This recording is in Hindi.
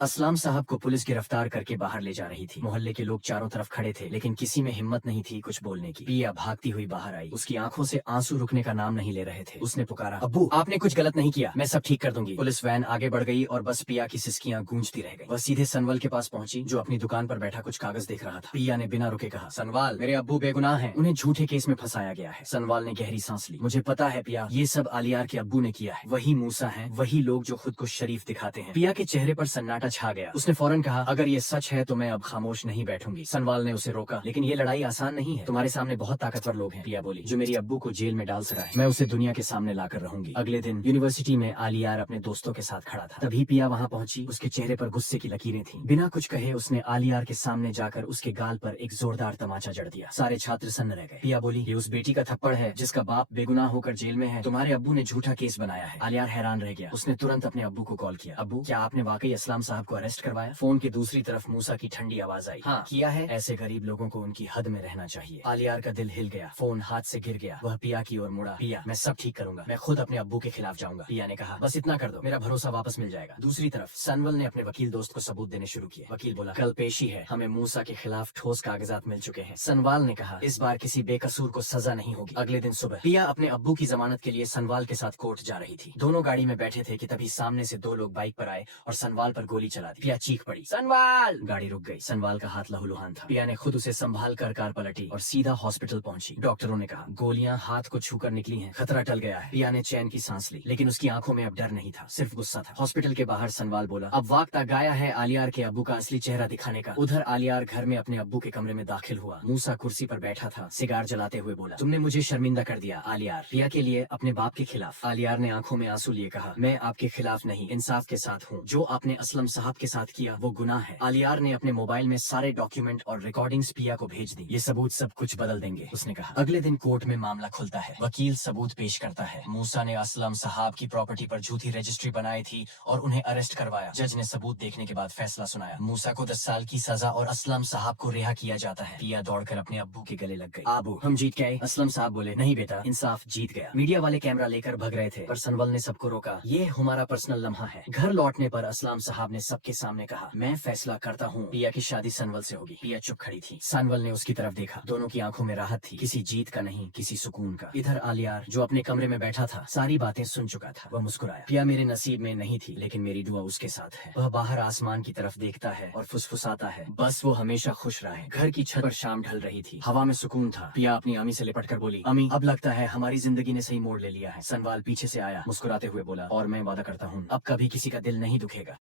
असलाम साहब को पुलिस गिरफ्तार करके बाहर ले जा रही थी। मोहल्ले के लोग चारों तरफ खड़े थे, लेकिन किसी में हिम्मत नहीं थी कुछ बोलने की। पिया भागती हुई बाहर आई। उसकी आंखों से आंसू रुकने का नाम नहीं ले रहे थे। उसने पुकारा, अब्बू आपने कुछ गलत नहीं किया, मैं सब ठीक कर दूंगी। पुलिस वैन आगे बढ़ गई और बस पिया की सिसकियां गूंजती रह गई। वह सीधे सनवल के पास पहुंची, जो अपनी दुकान पर बैठा कुछ कागज देख रहा था। पिया ने बिना रुके कहा, सनवाल मेरे अब्बू बेगुनाह हैं, उन्हें झूठे केस में फंसाया गया है। सनवाल ने गहरी सांस ली। मुझे पता है पिया, ये सब आलियार के अब्बू ने किया है। वही मूसा है, वही लोग जो खुद को शरीफ दिखाते हैं। पिया के चेहरे पर सन्नाटा छा गया। उसने फौरन कहा, अगर ये सच है तो मैं अब खामोश नहीं बैठूंगी। सनवाल ने उसे रोका, लेकिन ये लड़ाई आसान नहीं है। तुम्हारे सामने बहुत ताकतवर लोग हैं। पिया बोली, जो मेरी अब्बू को जेल में डाल सका है, मैं उसे दुनिया के सामने लाकर रहूंगी। अगले दिन यूनिवर्सिटी में आलियार अपने दोस्तों के साथ खड़ा था। तभी पिया वहाँ पहुंची। उसके चेहरे पर गुस्से की लकीरें थीं। बिना कुछ कहे उसने आलियार के सामने जाकर उसके गाल पर एक जोरदार तमाचा जड़ दिया। सारे छात्र सन्न रह गए। पिया बोली, ये उस बेटी का थप्पड़ है जिसका बाप बेगुनाह होकर जेल में है। तुम्हारे अब्बू ने झूठा केस बनाया है। आलियार हैरान रह गया। उसने तुरंत अपने अब्बू को कॉल किया। अब्बू, क्या आपने वाकई असलाम साहब को अरेस्ट करवाया? फोन की दूसरी तरफ मूसा की ठंडी आवाज आई, हाँ किया है। ऐसे गरीब लोगों को उनकी हद में रहना चाहिए। आलियार का दिल हिल गया। फोन हाथ से गिर गया। वह पिया की ओर मुड़ा। पिया, मैं सब ठीक करूंगा, मैं खुद अपने अब्बू के खिलाफ जाऊंगा। पिया ने कहा, बस इतना कर दो, मेरा भरोसा वापस मिल जाएगा। दूसरी तरफ सनवल ने अपने वकील दोस्त को सबूत देने शुरू किए। वकील बोला, कल पेशी है, हमें मूसा के खिलाफ ठोस कागजात मिल चुके हैं। सनवाल ने कहा, इस बार किसी बेकसूर को सजा नहीं होगी। अगले दिन सुबह पिया अपने अब्बू की जमानत के लिए सनवाल के साथ कोर्ट जा रही थी। दोनों गाड़ी में बैठे थे कि तभी सामने से दो लोग बाइक पर आए और सनवाल पर गोली चला दी। पिया चीख पड़ी, सनवाल! गाड़ी रुक गई। सनवाल का हाथ लहूलुहान था। पिया ने खुद उसे संभाल कर कार पलटी और सीधा हॉस्पिटल पहुंची। डॉक्टरों ने कहा, गोलियां हाथ को छूकर निकली हैं, खतरा टल गया है। पिया ने चैन की सांस ली, लेकिन उसकी आंखों में अब डर नहीं था, सिर्फ गुस्सा था। हॉस्पिटल के बाहर सनवाल बोला, अब वक्त आ गया है आलियार के अब्बू का असली चेहरा दिखाने का। उधर आलियार घर में अपने अब्बू के कमरे में दाखिल हुआ। मूसा कुर्सी पर बैठा था, सिगार जलाते हुए बोला, तुमने मुझे शर्मिंदा कर दिया आलियार। पिया के लिए, अपने बाप के खिलाफ। आलियार ने आंखों में आंसू लिए कहा, मैं आपके खिलाफ नहीं, इंसाफ के साथ हूँ। जो आपने असलम साहब के साथ किया वो गुनाह है। आलियार ने अपने मोबाइल में सारे डॉक्यूमेंट और रिकॉर्डिंग्स पिया को भेज दी। ये सबूत सब कुछ बदल देंगे, उसने कहा। अगले दिन कोर्ट में मामला खुलता है। वकील सबूत पेश करता है। मूसा ने असलम साहब की प्रॉपर्टी पर झूठी रजिस्ट्री बनाई थी और उन्हें अरेस्ट करवाया। जज ने सबूत देखने के बाद फैसला सुनाया। मूसा को 10 साल की सजा और असलम साहब को रिहा किया जाता है। पिया दौड़कर अपने अब्बू के गले लग गई। आबू, हम जीत गए। असलम साहब बोले, नहीं बेटा, इंसाफ जीत गया। मीडिया वाले कैमरा लेकर भग रहे थे, पर सनवल ने सबको रोका। ये हमारा पर्सनल लम्हा है। घर लौटने पर असलम साहब ने सबके सामने कहा, मैं फैसला करता हूँ, पिया की शादी सनवल से होगी। पिया चुप खड़ी थी। सनवल ने उसकी तरफ देखा। दोनों की आंखों में राहत थी, किसी जीत का नहीं, किसी सुकून का। इधर आलियार, जो अपने कमरे में बैठा था, सारी बातें सुन चुका था। वह मुस्कुराया। पिया मेरे नसीब में नहीं थी, लेकिन मेरी दुआ उसके साथ है। वह बाहर आसमान की तरफ देखता है और फुसफुसाता है, बस वो हमेशा खुश रहे। घर की छत पर शाम ढल रही थी, हवा में सुकून था। पिया अपनी अम्मी से लिपट कर बोली, अम्मी, अब लगता है हमारी जिंदगी ने सही मोड़ ले लिया है। सनवाल पीछे से आया, मुस्कुराते हुए बोला, और मैं वादा करता हूँ अब कभी किसी का दिल नहीं दुखेगा।